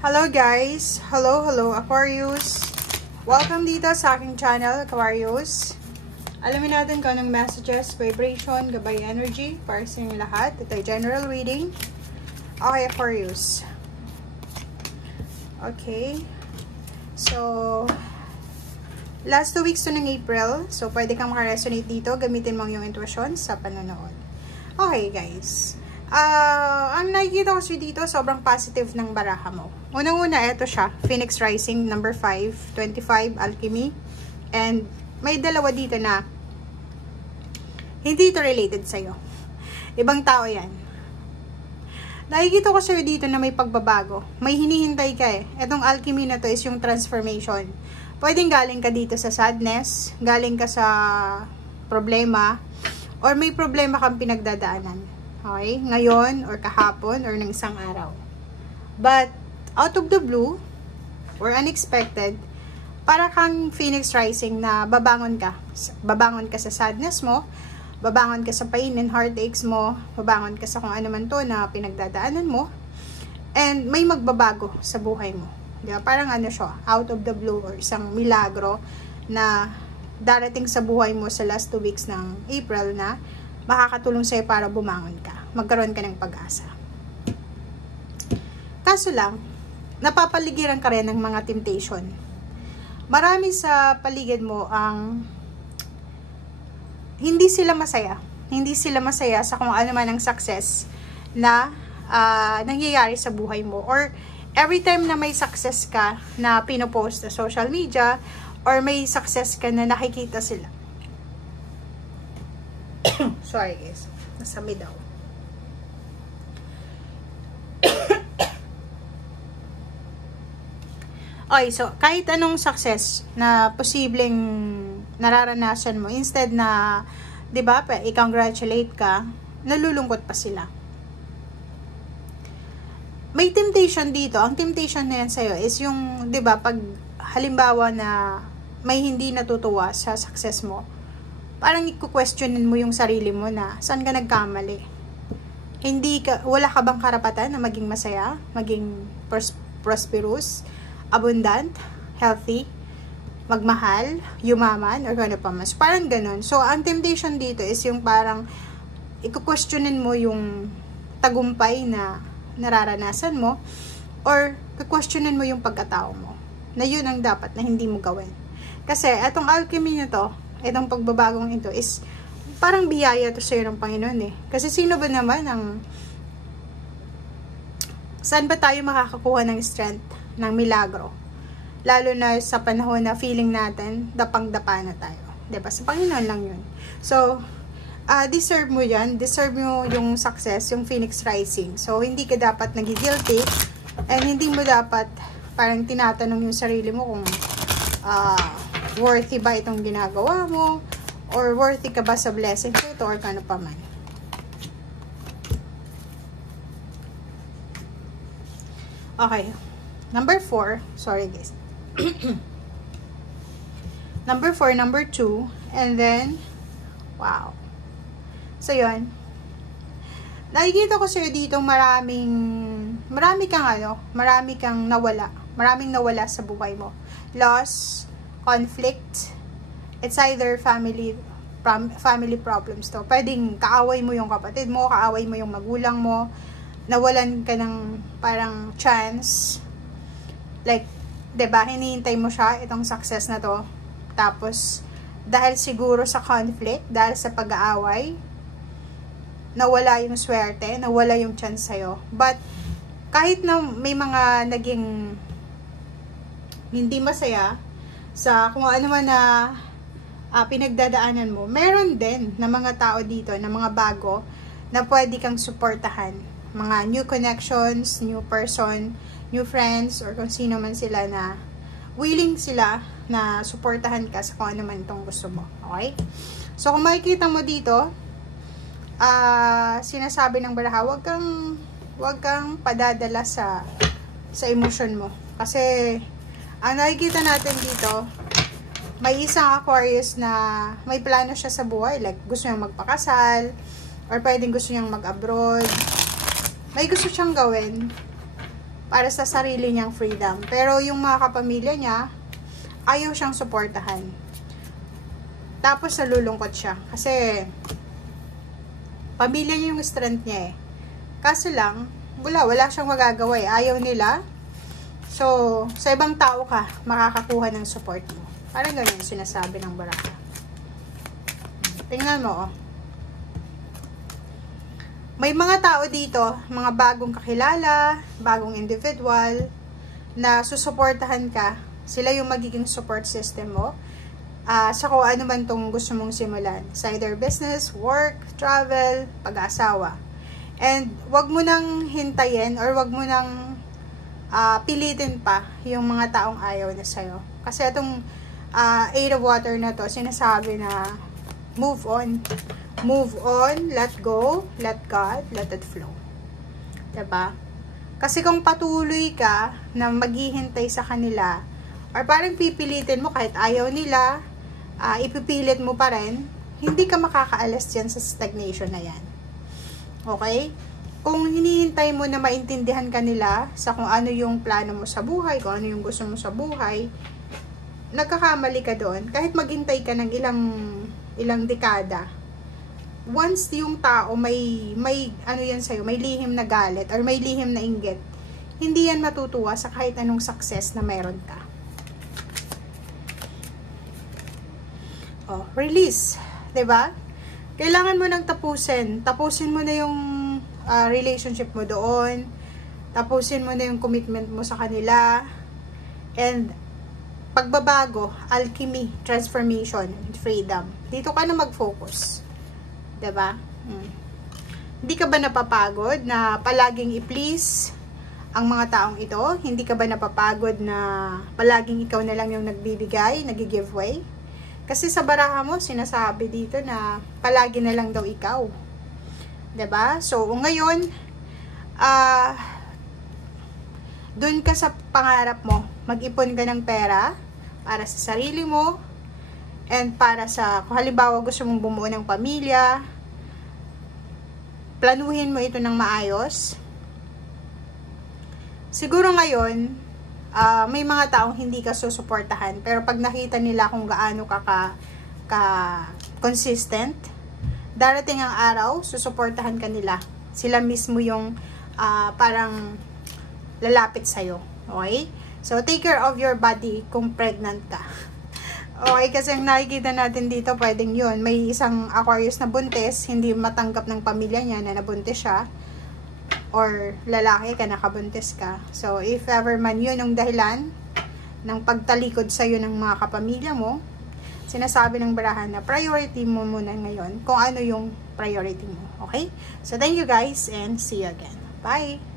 Hello guys! Hello Aquarius! Welcome dito sa aking channel, Aquarius. Alamin natin kung anong messages, vibration, gabay energy para sa inyong lahat. Ito ay general reading. Okay, Aquarius. Okay. So, last 2 weeks to ng April. So, pwede kang makaresonate dito. Gamitin mo yung intuition sa panonood. Okay, guys. Ang nakikita ko dito, sobrang positive ng baraha mo. Unang-una, ito siya. Phoenix Rising, number 5, 25, Alchemy. And may dalawa dito na hindi ito related sa'yo. Ibang tao yan. Nakikita ko sa'yo dito na may pagbabago. May hinihintay ka eh. Itong Alchemy na to is yung transformation. Pwedeng galing ka dito sa sadness, galing ka sa problema, or may problema kang pinagdadaanan. Okay? Ngayon, or kahapon, or ng isang araw. But, out of the blue, or unexpected, para kang Phoenix Rising na babangon ka. Babangon ka sa sadness mo, babangon ka sa pain and heartaches mo, babangon ka sa kung ano man to na pinagdadaanan mo, and may magbabago sa buhay mo. Diba? Parang ano siya, out of the blue, or isang milagro na darating sa buhay mo sa last 2 weeks ng April na makakatulong sa'yo para bumangon ka. Magkaroon ka ng pag-asa. Kaso lang, napapaligiran ka rin ng mga temptation. Marami sa paligid mo ang hindi sila masaya. Hindi sila masaya sa kung ano man ang success na nangyayari sa buhay mo. Or every time na may success ka na pinopost sa social media, or may success ka na nakikita sila. Sorry guys, nasami daw. Okay, so kahit anong success na posibleng nararanasan mo, instead na, 'di ba, i-congratulate ka, nalulungkot pa sila. May temptation dito. Ang temptation na yan sa'yo is yung, 'di ba, pag halimbawa na may hindi natutuwa sa success mo, parang i-questionin mo yung sarili mo na saan ka nagkamali. Wala ka bang karapatan na maging masaya, maging prosperous, abundant, healthy, magmahal, yumaman, or ano pa mas. Parang ganun. So, ang temptation dito is yung parang i-questionin mo yung tagumpay na nararanasan mo, or i-questionin mo yung pagkatao mo, na yun ang dapat na hindi mo gawin. Kasi, etong alchemy na to, itong pagbabagong ito is parang biyaya to sa'yo ng Panginoon eh. Kasi sino ba naman saan ba tayo makakakuha ng strength, ng milagro? Lalo na sa panahon na feeling natin, dapang-dapa na tayo. Diba? Sa Panginoon lang yun. So, deserve mo yan. Deserve mo yung success, yung Phoenix Rising. So, hindi ka dapat nagigilty, and hindi mo dapat parang tinatanong yung sarili mo kung worthy ba itong ginagawa mo, or worthy ka ba sa blessing ko ito, or kano pa man. Okay. Number 4. Sorry guys. Number 4, number 2, and then, wow. So, yun. Nakikita ko sa'yo dito marami kang nawala. Maraming nawala sa buhay mo. Loss, conflict, it's either family problems to. Pwedeng kaaway mo yung kapatid mo, kaaway mo yung magulang mo, nawalan ka ng parang chance, like, 'di ba, hinihintay mo siya, itong success na to, tapos dahil siguro sa conflict, dahil sa pag-aaway, nawala yung swerte, nawala yung chance sa'yo. But kahit na may mga naging hindi masaya sa kung ano man na pinagdadaanan mo, meron din na mga tao dito, na mga bago, na pwede kang suportahan. Mga new connections, new person, new friends, or kung sino man sila na willing sila na suportahan ka sa kung ano man itong gusto mo. Okay? So, kung makikita mo dito, sinasabi ng baraha, wag kang padadala sa emosyon mo. Kasi, ang nakikita natin dito, may isang Aquarius na may plano siya sa buhay. Like, gusto niyang magpakasal, or pwedeng gusto niyang mag-abroad. May gusto siyang gawin. para sa sarili niyang freedom. Pero yung mga kapamilya niya, ayaw siyang suportahan. Tapos nalulungkot siya. Kasi, pamilya niya yung strength niya eh. Kaso lang, wala siyang magagawa eh. Ayaw nila. So, sa ibang tao ka, makakakuha ng support mo. Parang ganyan sinasabi ng baraha. Tingnan mo, oh. May mga tao dito, mga bagong kakilala, bagong individual, na susuportahan ka. Sila yung magiging support system mo. Sa kung ano man tong gusto mong simulan. Sa either business, work, travel, pag-aasawa. And wag mo nang hintayin or wag mo nang pilitin pa yung mga taong ayaw na sa'yo. Kasi itong 8 of water na to, sinasabi na move on. Move on, let go, let God, let it flow. Diba? Kasi kung patuloy ka na maghihintay sa kanila, or parang pipilitin mo kahit ayaw nila, ipipilit mo pa rin, hindi ka makakaalas dyan sa stagnation na yan. Okay? Kung hinihintay mo na maintindihan ka nila sa kung ano yung plano mo sa buhay, kung ano yung gusto mo sa buhay, nagkakamali ka doon. Kahit maghintay ka ng ilang dekada, once yung tao may ano yan sa'yo, may lihim na galit or may lihim na inggit, hindi yan matutuwa sa kahit anong success na meron ka. Oh, release. 'Di ba? Kailangan mo nang tapusin. Tapusin mo na yung relationship mo doon. Tapusin mo na yung commitment mo sa kanila. And pagbabago, alchemy, transformation, and freedom. Dito ka na mag-focus. 'Di ba? Hindi ka ba napapagod na palaging i-please ang mga taong ito? Hindi ka ba napapagod na palaging ikaw na lang yung nagbibigay, nag-giveaway? Kasi sa baraha mo, sinasabi dito na palagi na lang daw ikaw. 'Di ba? So, ngayon, dun ka sa pangarap mo. Mag-ipon ka ng pera para sa sarili mo and para sa, kung halimbawa gusto mong bumuo ng pamilya, planuhin mo ito ng maayos. Siguro ngayon, may mga taong hindi ka susuportahan, pero pag nakita nila kung gaano ka consistent, darating ang araw, susuportahan ka nila. Sila mismo yung parang lalapit sa'yo. Okay? So, take care of your body kung pregnant ka. Okay, kasi ang nakikita natin dito, pwedeng yun. May isang Aquarius na buntis, hindi matanggap ng pamilya niya na nabuntis siya. Or lalaki ka, nakabuntis ka. So, if ever man yun ang dahilan ng pagtalikod sa'yo ng mga kapamilya mo, sinasabi ng barahan na priority mo muna ngayon kung ano yung priority mo. Okay? So, thank you guys and see you again. Bye!